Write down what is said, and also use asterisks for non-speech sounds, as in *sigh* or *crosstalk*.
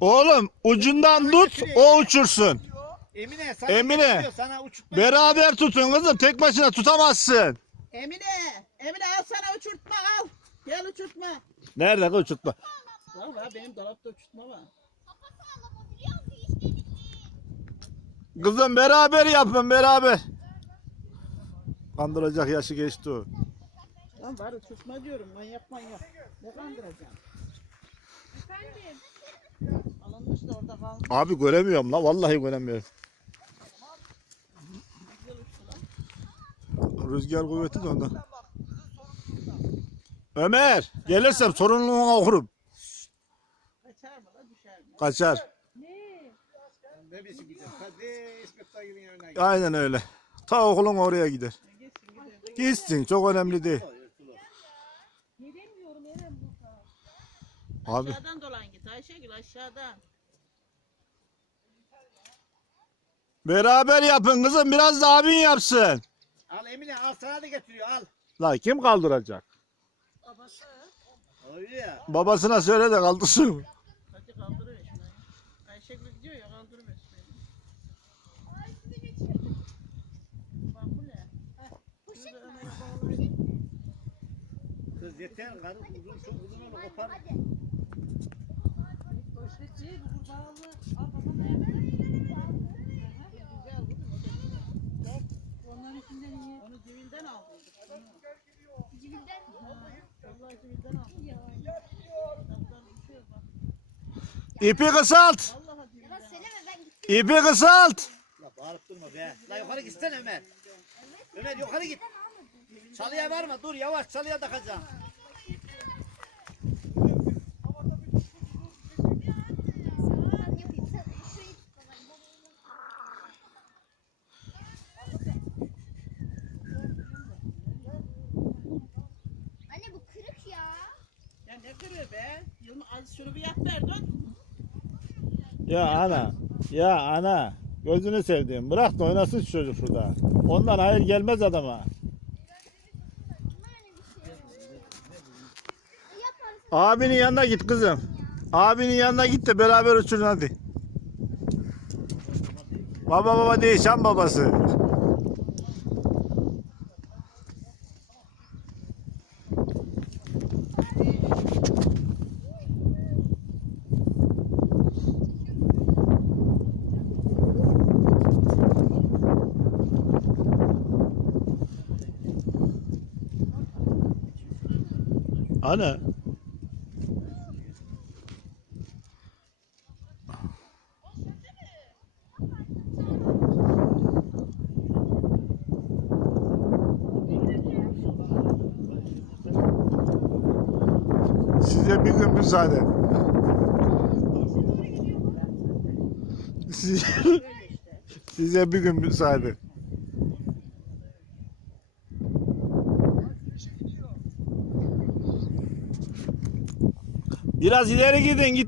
Oğlum ucundan tut o uçursun. Emine sana Emine. getiriyor, sana uçurtma. Beraber tutun kızım tek başına tutamazsın. Emine, Emine al sana uçurtma al. Gel uçurtma. Nerede kız uçurtma? Var benim dolapta uçurtma var. Kızım beraber yapın beraber. Kandıracak yaşı geçti o. Lan var uçurtma diyorum manyak manyak. Ne kandıracağım? Efendim. Alınmış da orada kalmış. Abi göremiyorum la vallahi göremiyorum. Rüzgar kuvveti de ondan. Ömer gelirsem sorumluluğuna okurum. Kaçar mı la düşer mi? Kaçar. Ne? Biçim yanına. Aynen öyle. Ta okulun oraya gider. Gitsin çok önemli değil. Abi Aşağıdan dolan git Ayşegül aşağıdan. beraber yapın kızım biraz da abin yapsın. Al Emine al sana da getiriyor al. La kim kaldıracak? Babası. Öyle ya. Babasına söyle de kaldırsın. Hadi kaldırıyor şunu. Ayşegül gidiyor ya bağlayın. Kız yeter karı uzun çok uzun onu kopar. Poşetçi İpi kısalt. İpi kısalt. La bağırıp durma be. La yukarı gitsene Ömer. Ömer yukarı git. Çalıya varma dur yavaş çalıya takacağım. Ne kırıyor be? Yılmaz az şunu bir yap ver dön. Ya ana. Ya ana. Gözünü sevdiğim. Bırak da oynasın şu çocuk şurada. Ondan hayır gelmez adama. Abinin yanına git kızım. Abinin yanına git de beraber uçurun hadi. Baba baba değil şan babası. Ana. Size bir gün müsaade. Size, *laughs* size bir gün müsaade. Biraz ileri gidin. Git